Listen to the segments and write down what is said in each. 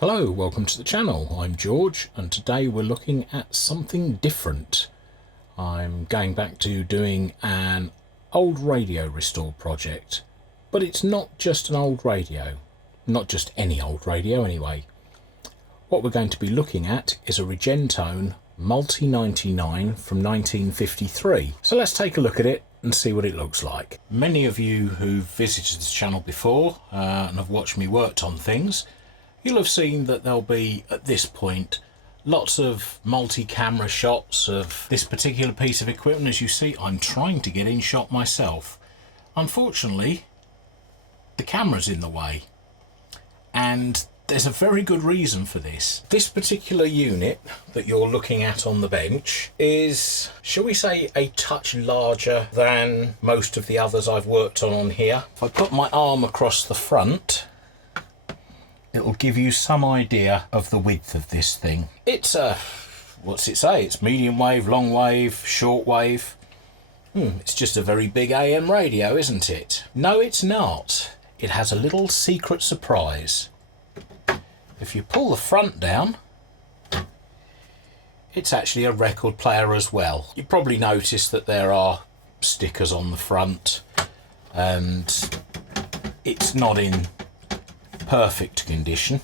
Hello, welcome to the channel. I'm George and today we're looking at something different. I'm going back to doing an old radio restore project, but it's not just an old radio, not just any old radio anyway. What we're going to be looking at is a Regentone Multi 99 from 1953. So let's take a look at it and see what it looks like. Many of you who've visited this channel before and have watched me worked on things, you'll have seen that there'll be, at this point, lots of multi-camera shots of this particular piece of equipment. As you see, I'm trying to get in shot myself. Unfortunately, the camera's in the way, and there's a very good reason for this. This particular unit that you're looking at on the bench is, shall we say, a touch larger than most of the others I've worked on here. If I put my arm across the front, it'll give you some idea of the width of this thing. It's what's it say? It's medium wave, long wave, short wave. It's just a very big AM radio, isn't it? No, it's not. It has a little secret surprise. If you pull the front down, it's actually a record player as well. You probably noticed that there are stickers on the front and it's not in perfect condition.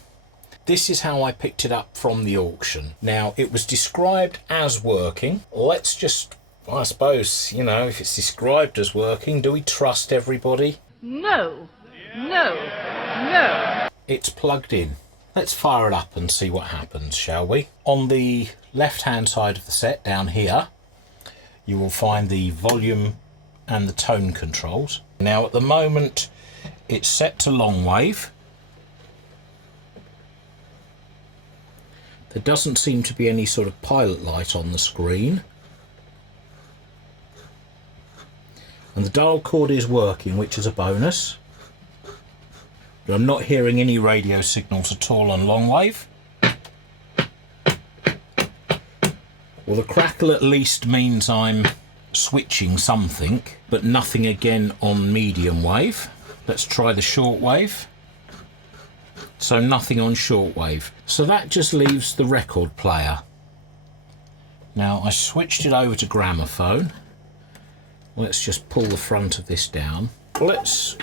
This is how I picked it up from the auction. Now, it was described as working. Let's just, I suppose, you know, if it's described as working, do we trust everybody? No, no, no. It's plugged in. Let's fire it up and see what happens, shall we? On the left-hand side of the set, down here, you will find the volume and the tone controls. Now, at the moment, it's set to long wave. There doesn't seem to be any sort of pilot light on the screen. And the dial cord is working, which is a bonus. But I'm not hearing any radio signals at all on long wave. Well, the crackle at least means I'm switching something, but nothing again on medium wave. Let's try the short wave. So nothing on shortwave. So that just leaves the record player. Now I switched it over to gramophone. Let's just pull the front of this down. Let's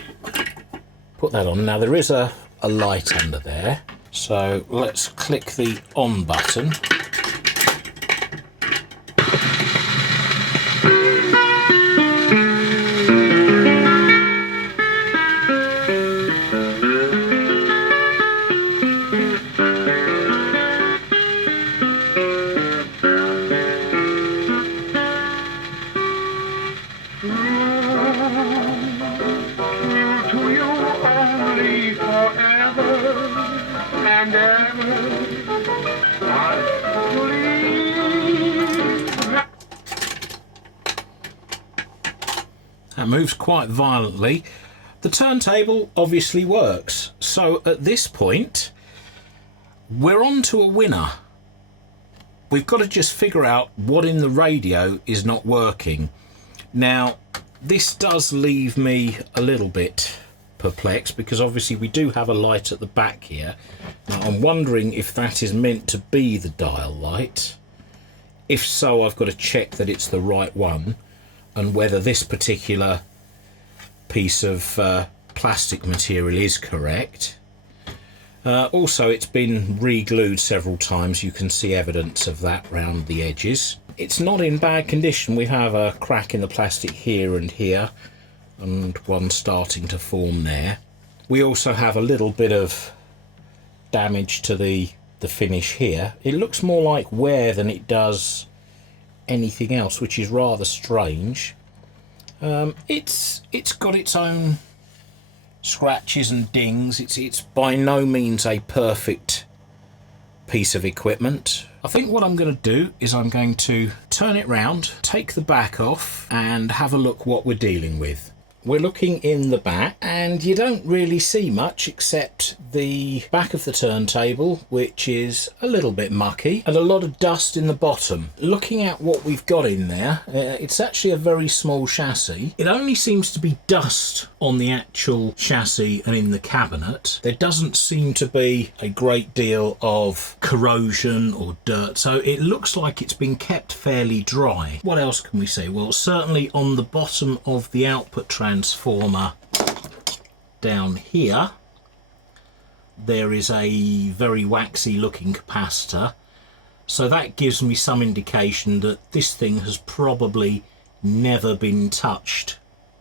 put that on. Now there is a light under there. So let's click the on button. That moves quite violently. The turntable obviously works. So at this point, we're on to a winner. We've got to just figure out what in the radio is not working. Now, this does leave me a little bit perplexed because obviously we do have a light at the back here. Now, I'm wondering if that is meant to be the dial light. If so, I've got to check that it's the right one and whether this particular piece of plastic material is correct. Also, it's been re-glued several times. You can see evidence of that round the edges. It's not in bad condition. We have a crack in the plastic here and here, and one starting to form there. We also have a little bit of damage to the finish here. It looks more like wear than it does anything else, which is rather strange. It's got its own scratches and dings. It's by no means a perfect piece of equipment. I think what I'm going to do is I'm going to turn it round, take the back off and have a look what we're dealing with. we're looking in the back, and you don't really see much except the back of the turntable, which is a little bit mucky, and a lot of dust in the bottom. Looking at what we've got in there, it's actually a very small chassis. It only seems to be dust on the actual chassis and in the cabinet. There doesn't seem to be a great deal of corrosion or dirt, so it looks like it's been kept fairly dry. What else can we say? Well, certainly on the bottom of the output transformer down here, there is a very waxy looking capacitor, so that gives me some indication that this thing has probably never been touched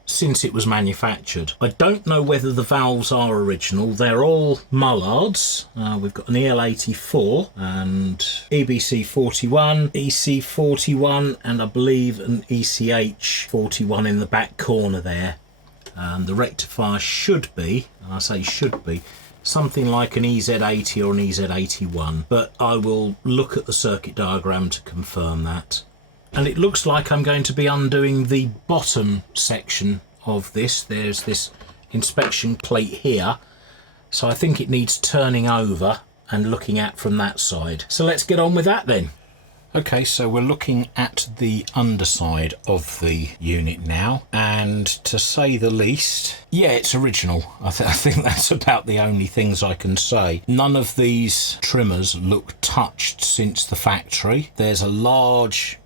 since it was manufactured. I don't know whether the valves are original. They're all Mullards. We've got an EL84 and EBC41, EC41, and I believe an ECH41 in the back corner there. And the rectifier should be, and I say should be, something like an EZ80 or an EZ81, but I will look at the circuit diagram to confirm that. And it looks like I'm going to be undoing the bottom section of this. There's this inspection plate here, so I think it needs turning over and looking at from that side. So let's get on with that then. Okay, so we're looking at the underside of the unit now, and to say the least, yeah, it's original. I think that's about the only things I can say. None of these trimmers look touched since the factory. There's a large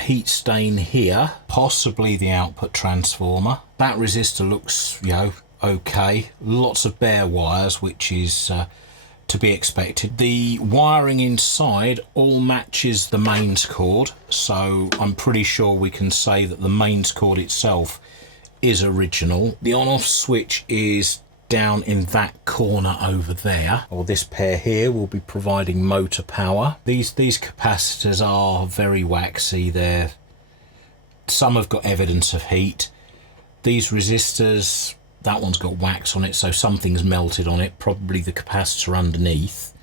heat stain here, possibly the output transformer. That resistor looks, you know, okay. Lots of bare wires, which is to be expected. The wiring inside all matches the mains cord, so I'm pretty sure we can say that the mains cord itself is original. The on-off switch is down in that corner over there, or this pair here will be providing motor power. These capacitors are very waxy. Some have got evidence of heat. These resistors, that one's got wax on it, so something's melted on it, probably the capacitor underneath.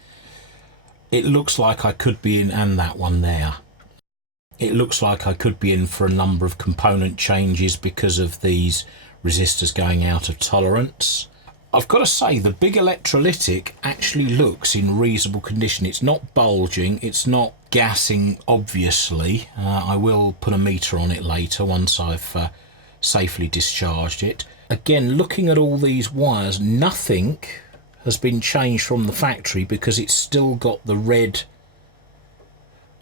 It looks like I could be in, and that one there, it looks like I could be in for a number of component changes because of these resistors going out of tolerance. I've got to say, the big electrolytic actually looks in reasonable condition. It's not bulging, it's not gassing, obviously. I will put a meter on it later once I've safely discharged it. Again, looking at all these wires, nothing has been changed from the factory because it's still got the red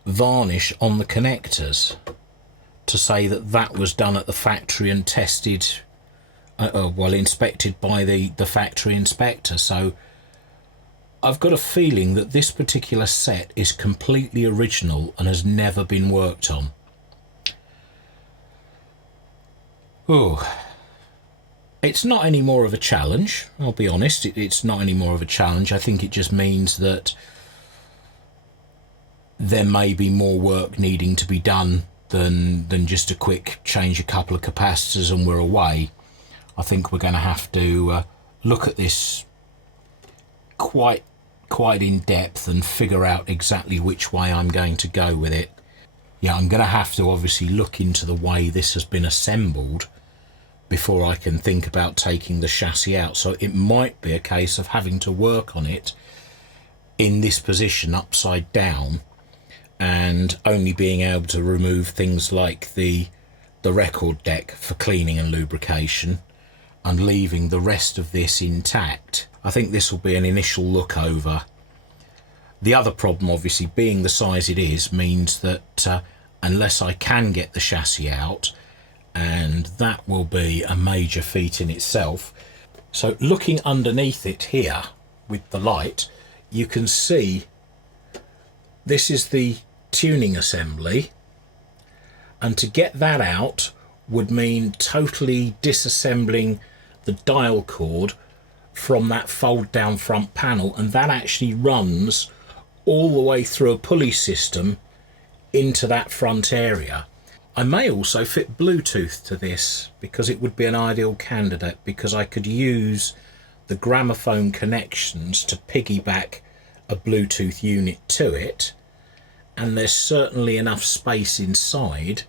varnish on the connectors to say that that was done at the factory and tested, well, inspected by the factory inspector. So I've got a feeling that this particular set is completely original and has never been worked on. Oh, it's not any more of a challenge, I'll be honest. It's not any more of a challenge. I think it just means that there may be more work needing to be done than just a quick change a couple of capacitors and we're away. I think we're going to have to look at this quite in depth and figure out exactly which way I'm going to go with it. Yeah, I'm going to have to obviously look into the way this has been assembled before I can think about taking the chassis out. So it might be a case of having to work on it in this position upside down and only being able to remove things like the record deck for cleaning and lubrication and leaving the rest of this intact. I think this will be an initial look over. The other problem, obviously, being the size it is, means that unless I can get the chassis out, and that will be a major feat in itself. So looking underneath it here with the light, you can see this is the tuning assembly, and to get that out would mean totally disassembling the dial cord from that fold down front panel, and that actually runs all the way through a pulley system into that front area. I may also fit Bluetooth to this because it would be an ideal candidate, because I could use the gramophone connections to piggyback a Bluetooth unit to it, and there's certainly enough space inside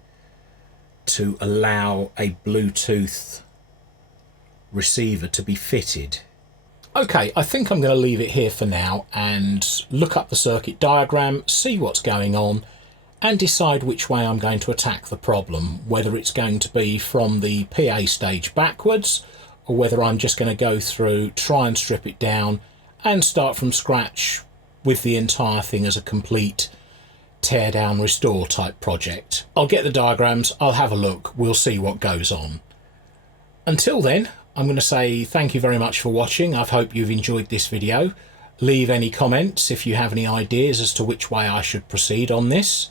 to allow a Bluetooth receiver to be fitted. Okay, I think I'm going to leave it here for now and look up the circuit diagram, see what's going on, and decide which way I'm going to attack the problem, whether it's going to be from the PA stage backwards, or whether I'm just going to go through, try and strip it down, and start from scratch with the entire thing as a complete tear down restore type project. I'll get the diagrams, I'll have a look, we'll see what goes on. Until then, I'm going to say thank you very much for watching. I hope you've enjoyed this video. Leave any comments if you have any ideas as to which way I should proceed on this.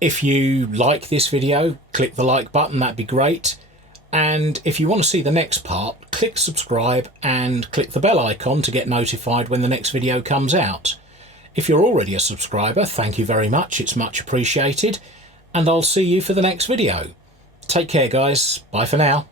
If you like this video, click the like button, that'd be great. And if you want to see the next part, click subscribe and click the bell icon to get notified when the next video comes out. If you're already a subscriber, thank you very much, it's much appreciated, and I'll see you for the next video. Take care guys, bye for now.